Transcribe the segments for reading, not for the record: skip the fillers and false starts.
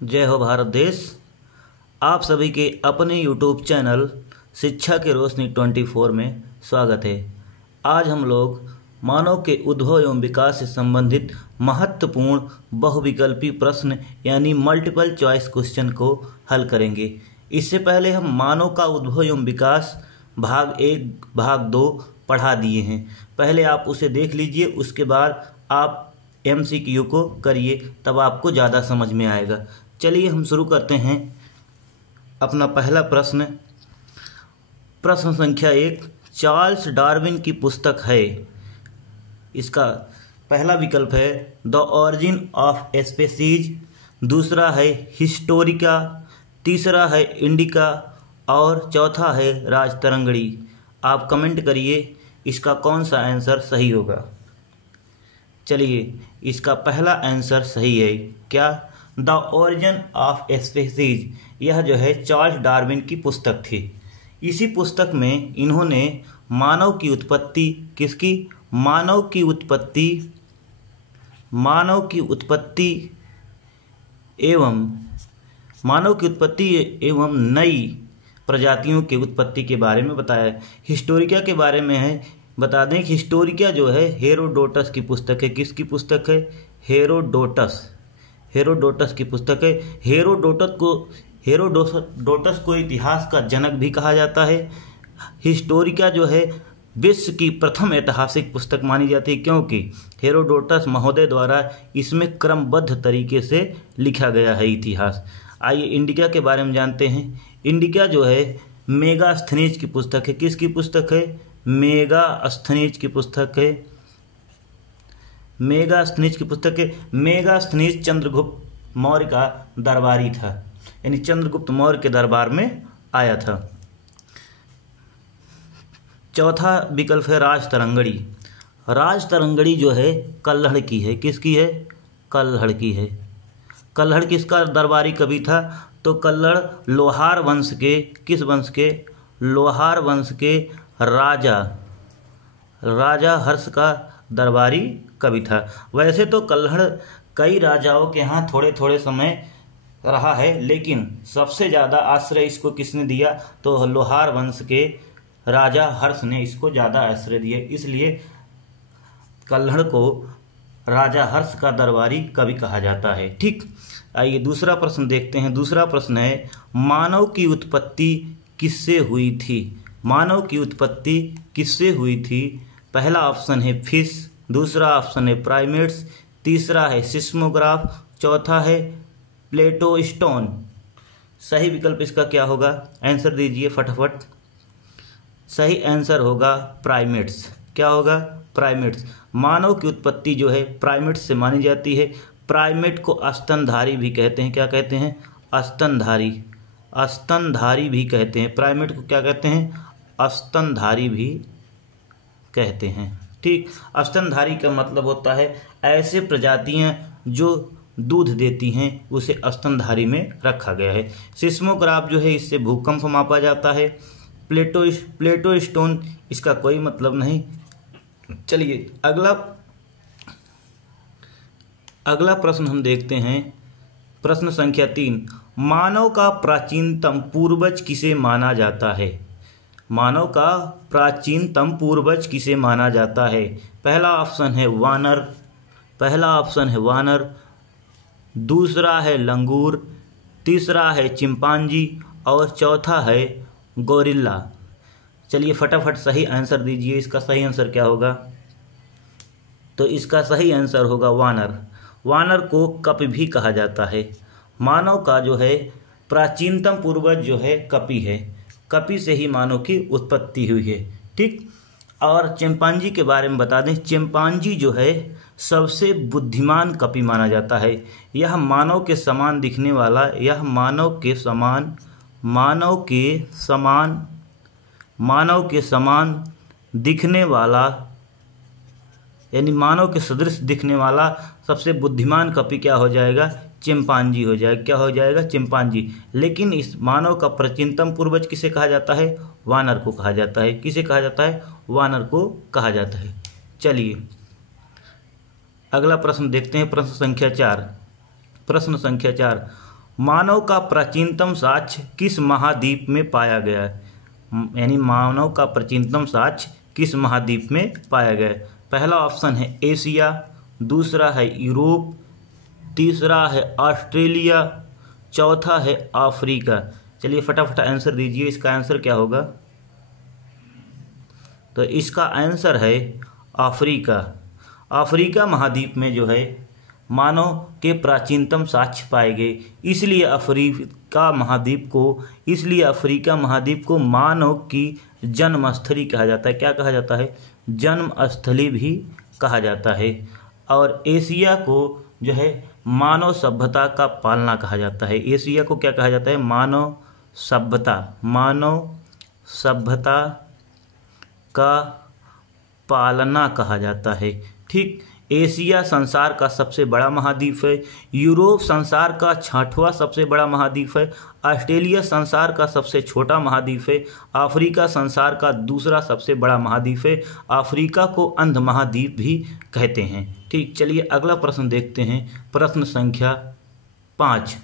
जय हो भारत देश। आप सभी के अपने यूट्यूब चैनल शिक्षा की रोशनी 24 में स्वागत है। आज हम लोग मानव के उद्भव एवं विकास से संबंधित महत्वपूर्ण बहुविकल्पी प्रश्न यानी मल्टीपल चॉइस क्वेश्चन को हल करेंगे। इससे पहले हम मानव का उद्भव एवं विकास भाग 1 भाग 2 पढ़ा दिए हैं। पहले आप उसे देख लीजिए, उसके बाद आप MCQ को करिए, तब आपको ज़्यादा समझ में आएगा। चलिए हम शुरू करते हैं अपना पहला प्रश्न। प्रश्न संख्या 1 चार्ल्स डार्विन की पुस्तक है। इसका पहला विकल्प है द ऑरिजिन ऑफ स्पीसीज, दूसरा है हिस्टोरिका, तीसरा है इंडिका और चौथा है राजतरंगड़ी। आप कमेंट करिए इसका कौन सा आंसर सही होगा। चलिए, इसका पहला आंसर सही है। क्या? द ओरिजिन ऑफ स्पीसीज, यह जो है चार्ल्स डार्विन की पुस्तक थी। इसी पुस्तक में इन्होंने मानव की उत्पत्ति मानव की उत्पत्ति एवं नई प्रजातियों की उत्पत्ति के बारे में बताया। हिस्टोरिका के बारे में है। बता दें कि हिस्टोरिका जो है हेरोडोटस की पुस्तक है। किसकी पुस्तक है? हेरोडोटस की पुस्तक है। हेरोडोटस को इतिहास का जनक भी कहा जाता है। हिस्टोरिका जो है विश्व की प्रथम ऐतिहासिक पुस्तक मानी जाती है, क्योंकि हेरोडोटस महोदय द्वारा इसमें क्रमबद्ध तरीके से लिखा गया है इतिहास। आइए इंडिका के बारे में जानते हैं। इंडिका जो है मेगास्थनीज की पुस्तक है। किसकी पुस्तक है? मेगास्थनीज की पुस्तक है। मेगास्थनीज चंद्रगुप्त मौर्य का दरबारी था, यानी चंद्रगुप्त मौर्य के दरबार में आया था। चौथा विकल्प है राजतरंगड़ी। राजतरंगड़ी जो है कल्हड़ की है। किसकी है? कल्हड़ की है। कल्हड़ किसका दरबारी कवि था? तो कल्हड़ लोहार वंश के, किस वंश के? लोहार वंश के राजा हर्ष का दरबारी कवि था। वैसे तो कल्हड़ कई राजाओं के यहाँ थोड़े थोड़े समय रहा है, लेकिन सबसे ज़्यादा आश्रय इसको किसने दिया? तो लोहार वंश के राजा हर्ष ने इसको ज़्यादा आश्रय दिया, इसलिए कल्हड़ को राजा हर्ष का दरबारी कवि कहा जाता है। ठीक, आइए दूसरा प्रश्न देखते हैं। दूसरा प्रश्न है मानव की उत्पत्ति किससे हुई थी? मानव की उत्पत्ति किससे हुई थी? पहला ऑप्शन है फिश, दूसरा ऑप्शन है प्राइमेट्स, तीसरा है सिस्मोग्राफ, चौथा है प्लेटोस्टोन। सही विकल्प इसका क्या होगा? आंसर दीजिए फटाफट। सही आंसर होगा प्राइमेट्स। क्या होगा? प्राइमेट्स। मानव की उत्पत्ति जो है प्राइमेट्स से मानी जाती है। प्राइमेट को स्तनधारी भी कहते हैं। क्या कहते हैं? स्तनधारी भी कहते हैं। प्राइमेट को क्या कहते हैं? स्तनधारी भी कहते हैं। ठीक, स्तनधारी का मतलब होता है ऐसे प्रजातियां जो दूध देती हैं, उसे स्तनधारी में रखा गया है। सिस्मोग्राफ जो है इससे भूकंप मापा जाता है। प्लेटोस्टोन इसका कोई मतलब नहीं। चलिए अगला प्रश्न हम देखते हैं। प्रश्न संख्या 3 मानव का प्राचीनतम पूर्वज किसे माना जाता है? मानव का प्राचीनतम पूर्वज किसे माना जाता है? पहला ऑप्शन है वानर, दूसरा है लंगूर, तीसरा है चिंपांजी और चौथा है गोरिल्ला। चलिए फटाफट सही आंसर दीजिए। इसका सही आंसर क्या होगा? तो इसका सही आंसर होगा वानर। वानर को कपि भी कहा जाता है। मानव का जो है प्राचीनतम पूर्वज जो है कपि है। कपि से ही मानव की उत्पत्ति हुई है। ठीक, और चिंपांजी के बारे में बता दें। चिंपांजी जो है सबसे बुद्धिमान कपि माना जाता है। यह मानव के समान दिखने वाला, दिखने वाला, यानी मानव के सदृश दिखने वाला सबसे बुद्धिमान कपि क्या हो जाएगा? चिंपांजी हो जाएगा। क्या हो जाएगा? चिंपांजी। लेकिन इस मानव का प्राचीनतम पूर्वज किसे कहा जाता है? वानर को कहा जाता है। किसे कहा जाता है? वानर को कहा जाता है। चलिए अगला प्रश्न देखते हैं। प्रश्न संख्या 4 मानव का प्राचीनतम साक्ष्य किस महाद्वीप में पाया गया है? यानी मानव का प्राचीनतम साक्ष्य किस महाद्वीप में पाया गया है? पहला ऑप्शन है एशिया, दूसरा है यूरोप, तीसरा है ऑस्ट्रेलिया, चौथा है अफ्रीका। चलिए फटाफट आंसर दीजिए, इसका आंसर क्या होगा? तो इसका आंसर है अफ्रीका। अफ्रीका महाद्वीप में जो है मानव के प्राचीनतम साक्ष्य पाए गए, इसलिए अफ्रीका महाद्वीप को मानव की जन्मस्थली कहा जाता है। क्या कहा जाता है? जन्मस्थली भी कहा जाता है। और एशिया को जो है मानव सभ्यता का पालना कहा जाता है। एशिया को क्या कहा जाता है? मानव सभ्यता का पालना कहा जाता है। ठीक, एशिया संसार का सबसे बड़ा महाद्वीप है, यूरोप संसार का 6वां सबसे बड़ा महाद्वीप है, ऑस्ट्रेलिया संसार का सबसे छोटा महाद्वीप है, अफ्रीका संसार का दूसरा सबसे बड़ा महाद्वीप है। अफ्रीका को अंध महाद्वीप भी कहते हैं। ठीक, चलिए अगला प्रश्न देखते हैं। प्रश्न संख्या 5।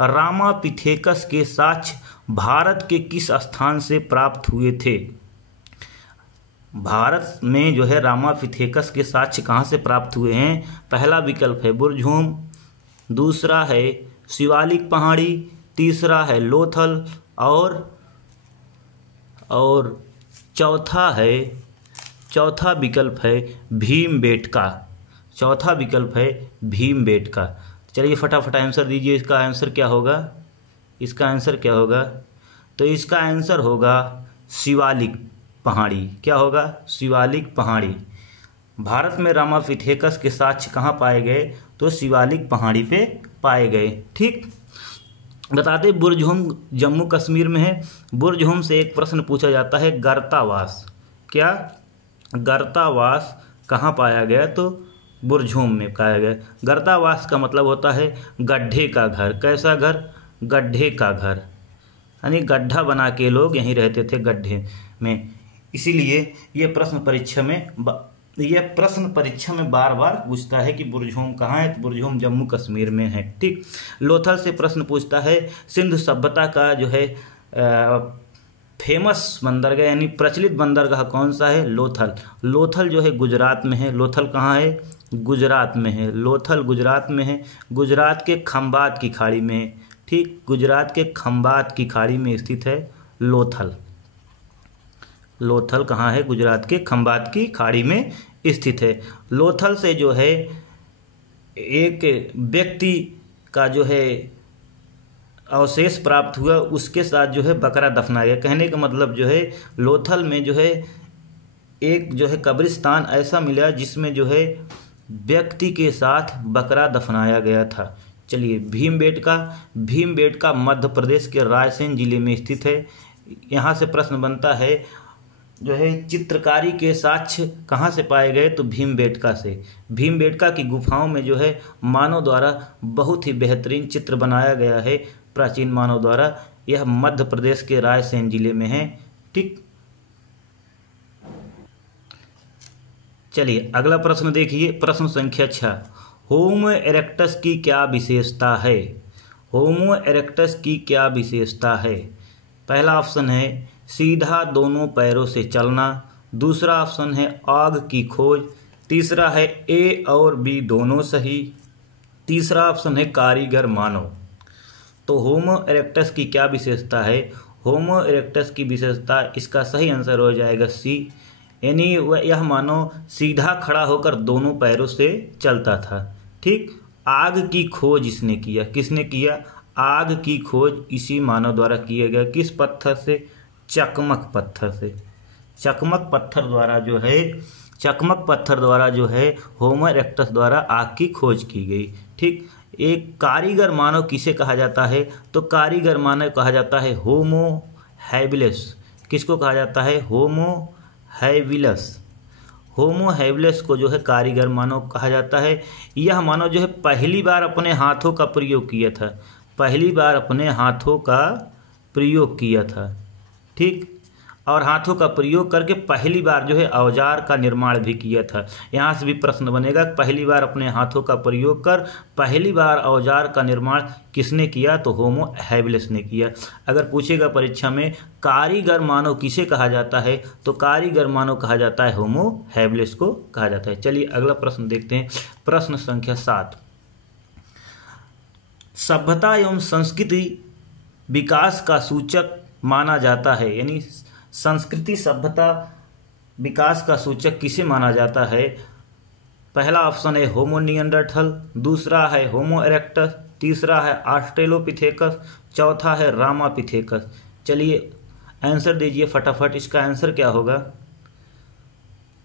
रामापिथेकस के साक्ष्य भारत के किस स्थान से प्राप्त हुए थे? भारत में जो है रामापिथेकस के साक्ष्य कहाँ से प्राप्त हुए हैं? पहला विकल्प है बुरझूम, दूसरा है शिवालिक पहाड़ी, तीसरा है लोथल और चौथा विकल्प है भीमबेटका। चलिए फटाफट आंसर दीजिए, इसका आंसर क्या होगा? तो इसका आंसर होगा शिवालिक पहाड़ी। क्या होगा? शिवालिक पहाड़ी। भारत में रामापिथेकस के साक्ष्य कहाँ पाए गए? तो शिवालिक पहाड़ी पे पाए गए। ठीक, बताते बुरझूम जम्मू कश्मीर में है। बुरझूम से एक प्रश्न पूछा जाता है, गर्तावास। क्या गर्तावास कहाँ पाया गया? तो बुरझूम में पाया गया। गर्तावास का मतलब होता है गड्ढे का घर। कैसा घर? गड्ढे का घर, यानी गड्ढा बना के लोग यहीं रहते थे, गड्ढे में। इसीलिए ये प्रश्न परीक्षा में बार बार पूछता है कि बुरझूम कहाँ है? तो बुरझूम जम्मू कश्मीर में है। ठीक, लोथल से प्रश्न पूछता है सिंधु सभ्यता का जो है फेमस बंदरगाह यानी प्रचलित बंदरगाह कौन सा है? लोथल जो है गुजरात में है। लोथल कहाँ है? गुजरात में है। लोथल गुजरात में है, गुजरात के खंबात की खाड़ी में है। ठीक, गुजरात के खंबात की खाड़ी में स्थित है लोथल। लोथल कहाँ है? गुजरात के खंबात की खाड़ी में स्थित है। लोथल से जो है एक व्यक्ति का जो है अवशेष प्राप्त हुआ, उसके साथ जो है बकरा दफनाया गया। कहने का मतलब जो है लोथल में जो है एक जो है कब्रिस्तान ऐसा मिला जिसमें जो है व्यक्ति के साथ बकरा दफनाया गया था। चलिए भीमबेटका मध्य प्रदेश के रायसेन जिले में स्थित है। यहाँ से प्रश्न बनता है जो है चित्रकारी के साक्ष्य कहाँ से पाए गए? तो भीमबेटका से। भीमबेटका की गुफाओं में जो है मानव द्वारा बहुत ही बेहतरीन चित्र बनाया गया है, प्राचीन मानव द्वारा। यह मध्य प्रदेश के रायसेन जिले में है। ठीक, चलिए अगला प्रश्न देखिए। प्रश्न संख्या 6। होमो इरेक्टस की क्या विशेषता है? होमो इरेक्टस की क्या विशेषता है? पहला ऑप्शन है सीधा दोनों पैरों से चलना, दूसरा ऑप्शन है आग की खोज, तीसरा है ए और बी दोनों सही, तीसरा ऑप्शन है कारीगर मानव। तो होमो इरेक्टस की क्या विशेषता है? होमो इरेक्टस की विशेषता, इसका सही आंसर हो जाएगा सी, यानी यह मानव सीधा खड़ा होकर दोनों पैरों से चलता था। ठीक, आग की खोज इसने किया। किसने किया? आग की खोज इसी मानव द्वारा किया गया। किस पत्थर से? चकमक पत्थर से। चकमक पत्थर द्वारा जो है होमो इरेक्टस द्वारा आग की खोज की गई। ठीक, एक कारीगर मानव किसे कहा जाता है? तो कारीगर मानव कहा जाता है होमो हैबिलिस। किसको कहा जाता है? Homo habilis. होमो हैबिलिस को जो है कारीगर मानव कहा जाता है। यह मानव जो है पहली बार अपने हाथों का प्रयोग किया था। ठीक, और हाथों का प्रयोग करके पहली बार जो है औजार का निर्माण भी किया था। यहाँ से भी प्रश्न बनेगा, पहली बार अपने हाथों का प्रयोग कर पहली बार औजार का निर्माण किसने किया, तो होमो हैबिलिस ने किया। अगर पूछेगा परीक्षा में कारीगर मानव किसे कहा जाता है, तो कारीगर मानव कहा जाता है होमो हैबिलिस को कहा जाता है। चलिए अगला प्रश्न देखते हैं, प्रश्न संख्या 7। सभ्यता एवं संस्कृति विकास का सूचक माना जाता है, यानी संस्कृति सभ्यता विकास का सूचक किसे माना जाता है। पहला ऑप्शन है होमो निएंडरथल, दूसरा है होमो इरेक्टस, तीसरा है ऑस्ट्रेलोपिथेकस, चौथा है रामापिथेकस। चलिए आंसर दीजिए फटाफट, इसका आंसर क्या होगा।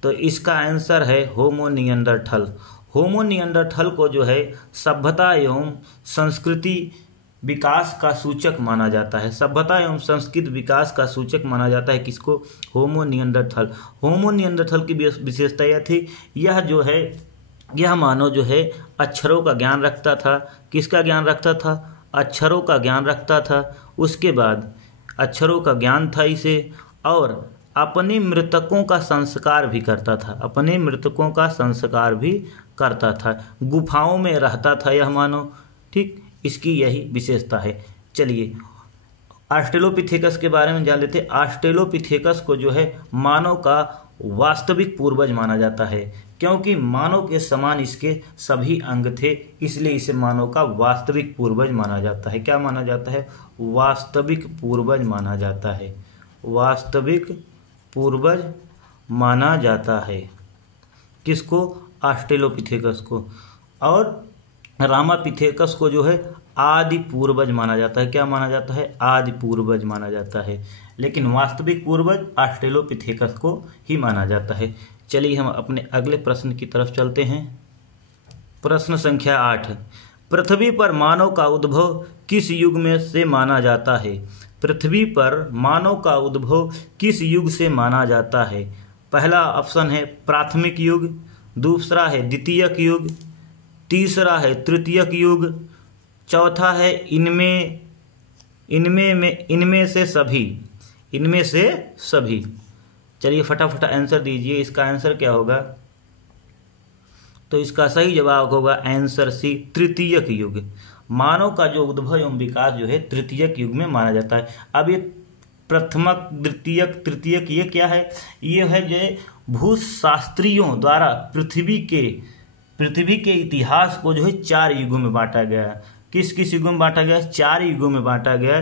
तो इसका आंसर है होमो निएंडरथल। होमो निएंडरथल को जो है सभ्यता एवं संस्कृति विकास का सूचक माना जाता है। सभ्यता एवं संस्कृति विकास का सूचक माना जाता है किसको, होमो निएंडरथल। होमो निएंडरथल की विशेषता यह थी, यह मानव जो है अक्षरों का ज्ञान रखता था। किसका ज्ञान रखता था, अक्षरों का ज्ञान रखता था। उसके बाद अक्षरों का ज्ञान था इसे, और अपने मृतकों का संस्कार भी करता था, अपने मृतकों का संस्कार भी करता था। गुफाओं में रहता था यह मानव, ठीक, इसकी यही विशेषता है। चलिए ऑस्ट्रेलोपिथेकस के बारे में जान लेते हैं। ऑस्ट्रेलोपिथेकस को जो है मानव का वास्तविक पूर्वज माना जाता है, क्योंकि मानव के समान इसके सभी अंग थे, इसलिए इसे मानव का वास्तविक पूर्वज माना जाता है। क्या माना जाता है, वास्तविक पूर्वज माना जाता है, वास्तविक पूर्वज माना जाता है। किसको, ऑस्ट्रेलोपिथेकस को। और रामापिथेकस को जो है आदि पूर्वज माना जाता है। क्या माना जाता है, आदि पूर्वज माना जाता है, लेकिन वास्तविक पूर्वज ऑस्ट्रेलोपिथेकस को ही माना जाता है। चलिए हम अपने अगले प्रश्न की तरफ चलते हैं। प्रश्न संख्या 8। पृथ्वी पर मानव का उद्भव किस युग में से माना जाता है। पृथ्वी पर मानव का उद्भव किस युग से माना जाता है। पहला ऑप्शन है प्राथमिक युग, दूसरा है द्वितीयक युग, तीसरा है तृतीयक युग, चौथा है इनमें से सभी। चलिए फटाफट आंसर दीजिए, इसका आंसर क्या होगा। तो इसका सही जवाब होगा आंसर सी, तृतीयक युग। मानव का जो उद्भव एवं विकास जो है तृतीयक युग में माना जाता है। अब ये प्रथमक, द्वितीयक, तृतीयक ये क्या है, ये है जो भूशास्त्रियों द्वारा पृथ्वी के इतिहास को जो है 4 युगों में बांटा गया। किस किस युगों में बांटा गया, 4 युगों में बांटा गया।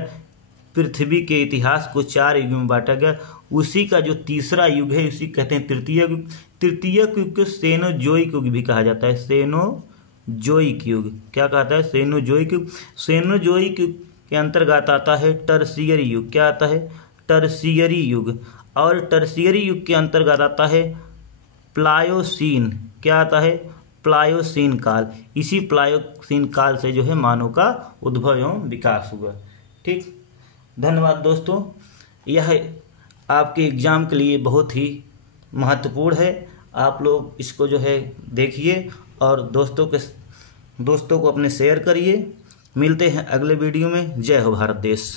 पृथ्वी के इतिहास को 4 युगों में बांटा गया। उसी का जो तीसरा युग है उसी कहते हैं तृतीयक युग। तृतीयक युग को सेनोजोइक युग भी कहा जाता है, सेनोजोइक युग। क्या कहता है, सेनोजोइक युग। सेनोजोइक युग के अंतर्गत आता है टर्शियरी युग। क्या आता है, टर्शियरी युग। और टर्शियरी युग के अंतर्गत आता है प्लायोसीन। क्या आता है, प्लायोसीन काल। इसी प्लायोसीन काल से जो है मानव का उद्भव एवं विकास हुआ। ठीक, धन्यवाद दोस्तों। यह आपके एग्जाम के लिए बहुत ही महत्वपूर्ण है। आप लोग इसको जो है देखिए और दोस्तों को अपने शेयर करिए। मिलते हैं अगले वीडियो में। जय हो भारत देश।